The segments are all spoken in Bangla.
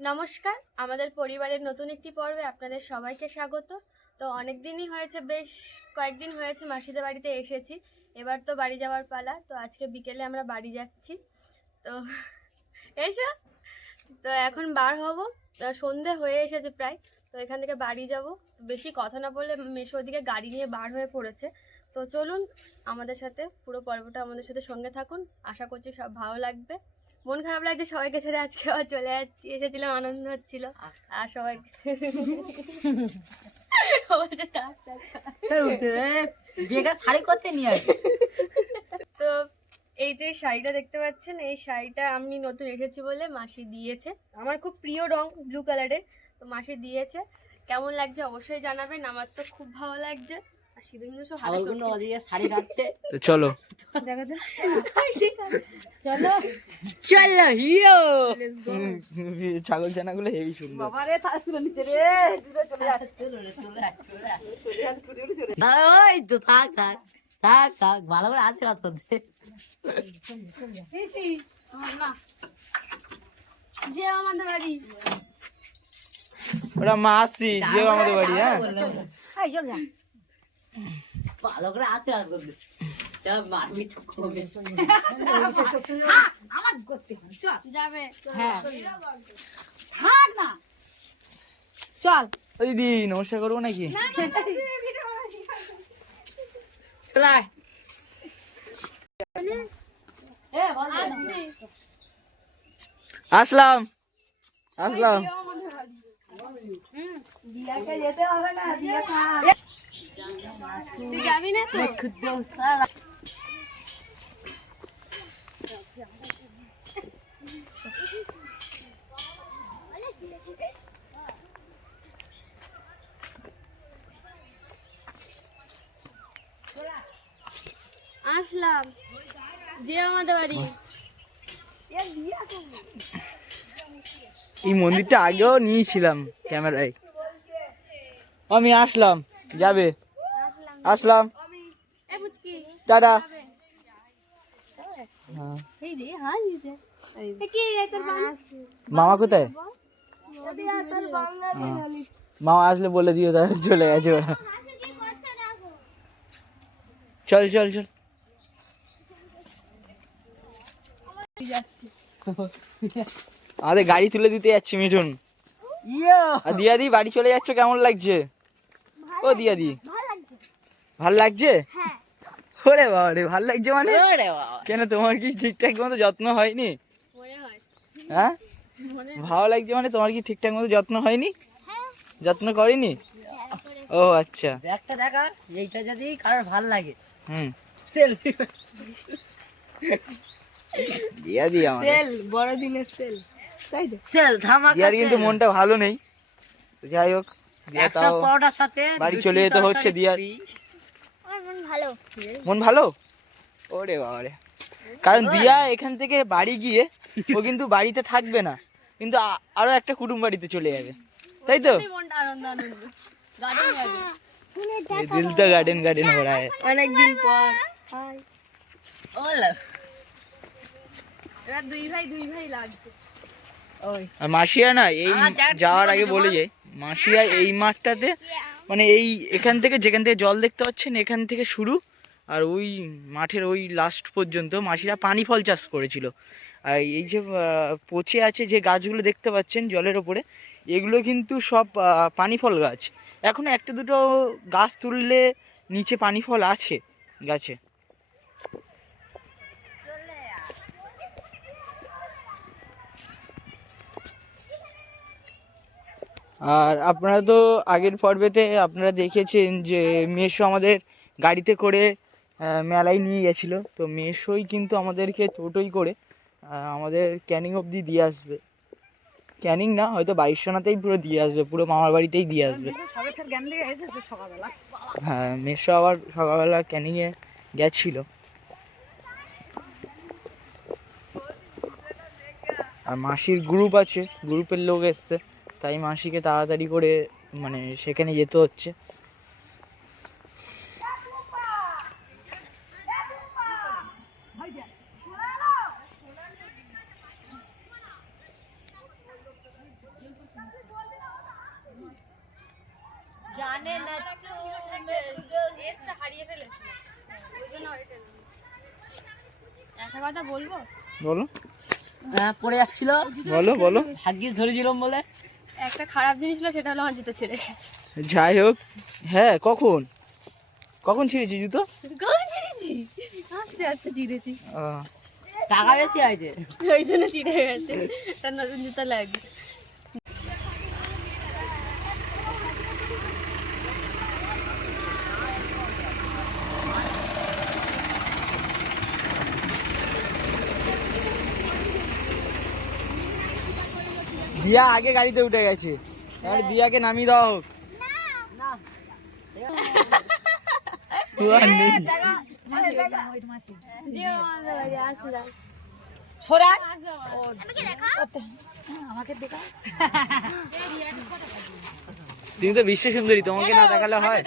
নমস্কার, আমাদের পরিবারের নতুন একটি পর্বে আপনাদের সবাইকে স্বাগত। তো অনেক দিনই হয়েছে, বেশ কয়েকদিন হয়েছে মাসিদের বাড়িতে এসেছি। এবার তো বাড়ি যাওয়ার পালা, তো আজকে বিকেলে আমরা বাড়ি যাচ্ছি। তো এসো, তো এখন বার হব। সন্ধে হয়ে এসেছে প্রায়, তো এখান থেকে বাড়ি যাব। বেশি কথা না বলে মেশো ওদিকে গাড়ি নিয়ে বার হয়ে পড়েছে। তো চলুন আমাদের সাথে পুরো পর্বটা আমাদের সাথে সঙ্গে থাকুন। আশা করছি সব ভালো লাগবে। মন খারাপ লাগছে সবাইকে ছেড়ে আজকে আবার চলে যাচ্ছি। এসেছিলাম আনন্দ হচ্ছিল। আর সবাই করতে নিয়ে তো এই যে শাড়িটা দেখতে পাচ্ছেন এই শাড়িটা আমি নতুন এসেছি বলে মাসি দিয়েছে। আমার খুব প্রিয় রং ব্লু কালারের তো মাসি দিয়েছে। কেমন লাগছে অবশ্যই জানাবেন। আমার তো খুব ভালো লাগছে। চলো। চলো। হিও। ছাগল ছানাগুলো হেভি সুন্দর। ওই তো থাক থাক থাক থাক ভালো করে আশীর্বাদ করতে যে আমাদের বাড়ি। ওরা মাসি যে আমাদের বাড়ি হ্যাঁ? ভালো করে মারবি যাবে চল ও দিদি নমস্কার করব নাকি চলে আয় আসলাম আসলাম তুই যাবি না আসলাম। যে আমাদের বাড়ি। এই মন্দিরটা আগেও নিয়েছিলাম ক্যামেরায়। আমি আসলাম। যাবে। আসলাম। টাটা। হ্যাঁ। মামা কোথায়। মামা আসলে বলে দিও তাহলে চলে গেছে ওরা। চল চল চল। আমাদের গাড়ি তুলে দিতে যাচ্ছি মিঠুন। আর দিয়াদি বাড়ি চলে যাচ্ছ কেমন লাগছে? ও দিয়া দিয়াদি ভালো লাগছে? ওরে বাবা রে ভালো লাগছে মানে? কেন তোমার কি ঠিকঠাক মতো যত্ন হয়নি? হ্যাঁ। ভালো লাগছে মানে তোমার কি ঠিকঠাক মতো যত্ন হয়নি? যত্ন করেনি? ও আচ্ছা। ব্যাগটা দেখা এইটা যদি কারোর ভালো লাগে। হুম। সেলফি। দিয়াদি আমার সেল বড় দিনের সেল। তাই তো? সেল ধামাকা দিয়ার কিন্তু মনটা ভালো নেই। যাই হোক দিয়া তাও সাথে বাড়ি চলে যেতে হচ্ছে দিয়ার। free। মন ভালো ওরে বাবা রে কারণ দিয়া এখান থেকে বাড়ি গিয়ে ও কিন্তু বাড়িতে থাকবে না কিন্তু আ- আরো একটা কুটুম বাড়িতে চলে যাবে তাই তো মনটা আনন্দ আনন্দ গার্ডেন যাবে ये दिल तो गार्डन गार्डन हो रहा है অনেকদিন পর ওলা এবার দুই ভাই দুই ভাই লাগছে ওই আর মাসিয়া না এই আমার জায়গাটা যাওয়ার ঠিক আগে আছে বলে বল। যাই মাসিয়া এই মাঠটাতে মানে এই এখান থেকে যেখান থেকে জল দেখতে পাচ্ছেন, এখান থেকে শুরু। আর ওই মাঠের ওই লাস্ট পর্যন্ত মাসিরা পানি ফল চাষ করেছিল। আর এই যে পচে আছে যে গাছগুলো দেখতে পাচ্ছেন জলের ওপরে, এগুলো কিন্তু সব পানি ফল গাছ। এখনও একটা দুটো গাছ তুললে নিচে পানি ফল আছে গাছে। আর আপনারা তো আগের পর্বেতে আপনারা দেখেছেন যে মেশো আমাদের গাড়িতে করে মেলায় নিয়ে গেছিল। তো মেশোই কিন্তু আমাদেরকে টোটোই করে আমাদের ক্যানিং অবধি দিয়ে আসবে। ক্যানিং না, হয়তো বাইশনাতেই পুরো দিয়ে আসবে, পুরো মামার বাড়িতেই দিয়ে আসবে। হ্যাঁ মেশো আবার সকালবেলা ক্যানিংয়ে গেছিল। আর মাসির গ্রুপ আছে গ্রুপের লোক এসছে। তাই মাসিকে তাড়াতাড়ি করে মানে সেখানে যেতে হচ্ছে। বলো। হ্যাঁ, পড়ে যাচ্ছিল। বলো বলো। ভাগ্যিস ধরেছিলাম বলে। একটা খারাপ জিনিস হলো সেটা হলো আমার জুতো ছিঁড়ে গেছে। যাই হোক হ্যাঁ কখন? কখন ছিঁড়েছি জুতো? কখন ছিঁড়েছি? আস্তে আস্তে ছিঁড়েছি। টাকা বেশি আছে ওই জন্য ছিঁড়ে গেছে। তার নতুন জুতো লাগবে। দিয়া আগে গাড়িতে উঠে গেছে। এবার দিয়াকে নামিয়ে দেওয়া হোক। আর তুমি তো বিশ্ব সুন্দরী তোমাকে না দেখালে হয়।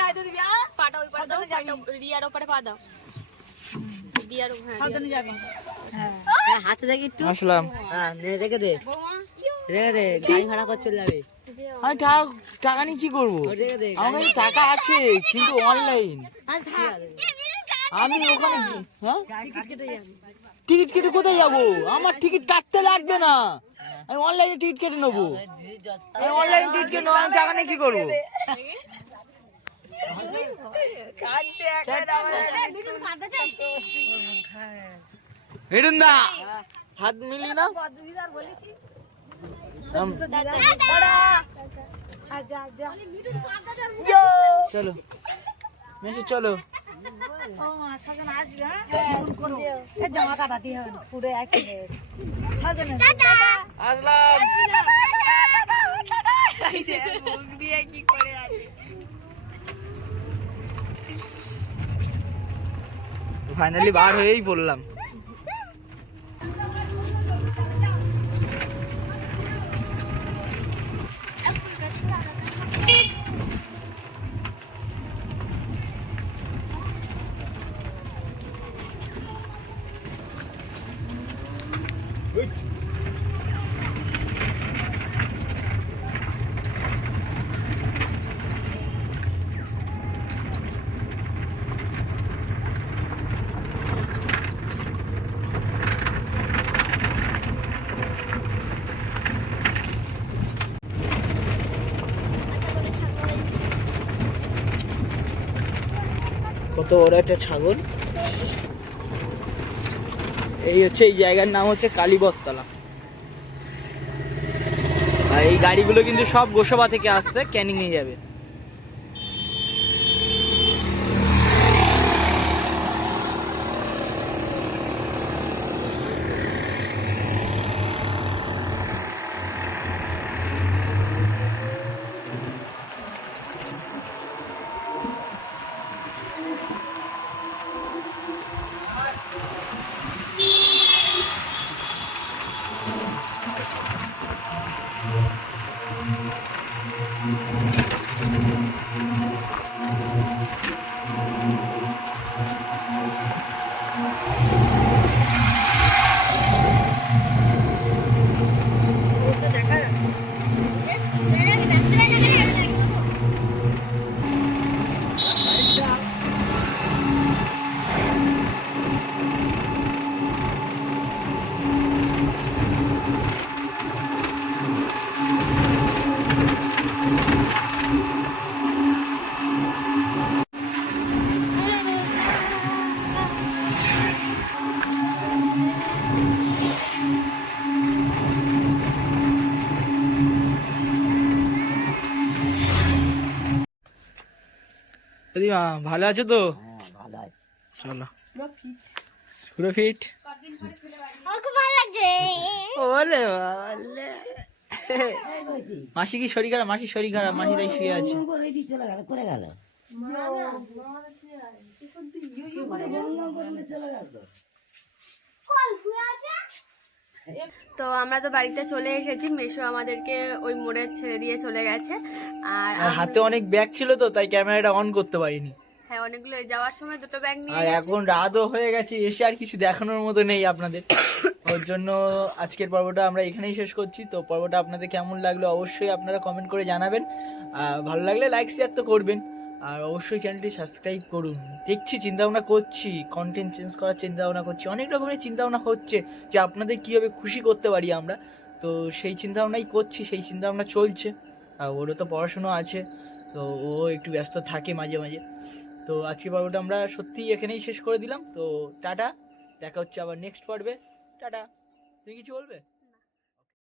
দাও রিয়ার ওপরে পা দাও রিয়ার হ্যাঁ। হ্যাঁ, হাতে দেখি একটু। আসলাম। হ্যাঁ নে, রেখে দে। বৌমা। রেখে দে গাড়ি ভাড়া করে চলে যাবে। আমি টাকা টাকা নিয়ে কি করব? আমার টাকা আছে কিন্তু অনলাইন আমি ওখানে হ্যাঁ? টিকিট কেটে কোথায় যাব? আমার টিকিট কাটতে লাগবে না। আমি অনলাইনে টিকিট কেটে নেব। আমি অনলাইনে টিকিট কেটে নেব আমি টাকা নিয়ে কি করব? মিঠুন দা হাত মিলি না চলো মেসে চলো আসলাম ফাইনালি বার হয়েই পড়লাম। কত বড় একটা ছাগল। এই হচ্ছে, এই জায়গার নাম হচ্ছে কালীবতলা আর এই গাড়িগুলো কিন্তু সব গোসবা থেকে আসছে, ক্যানিং নিয়ে যাবে। দিদিমা ভালো আছো তো? হ্যাঁ ভালো আছে। চলো। পুরো ফিট ওলে ওলে মাসি কি শরীর খারাপ? মাসি শরীর খারাপ মাসি তাই শুয়ে আছে। করে দিয়ে চলে গেল তো আমরা তো বাড়িতে চলে এসেছি। মেশো আমাদেরকে ওই মোড়ে ছেড়ে দিয়ে চলে গেছে। আর হাতে অনেক ব্যাগ ছিল তো তাই ক্যামেরাটা অন করতে পারিনি। হ্যাঁ অনেকগুলো যাওয়ার সময় দুটো ব্যাগ নিয়ে আর এখন রাতও হয়ে গেছে এসে আর কিছু দেখানোর মতো নেই আপনাদের। ওর জন্য আজকের পর্বটা আমরা এখানেই শেষ করছি। তো পর্বটা আপনাদের কেমন লাগল অবশ্যই আপনারা কমেন্ট করে জানাবেন। আর ভালো লাগলে লাইক শেয়ার তো করবেন। আর অবশ্যই চ্যানেলটি সাবস্ক্রাইব করুন। দেখছি, চিন্তাভাবনা করছি কন্টেন্ট চেঞ্জ করার চিন্তাভাবনা করছি। অনেক রকমের চিন্তাভাবনা হচ্ছে যে আপনাদের কীভাবে খুশি করতে পারি আমরা। তো সেই চিন্তাভাবনাই করছি, সেই চিন্তাভাবনা চলছে। আর ওরও তো পড়াশুনো আছে, তো ও একটু ব্যস্ত থাকে মাঝে মাঝে। তো আজকে পর্বটা আমরা সত্যিই এখানেই শেষ করে দিলাম। তো টাটা, দেখা হচ্ছে আবার নেক্সট পর্বে। টাটা। তুমি কিছু বলবে?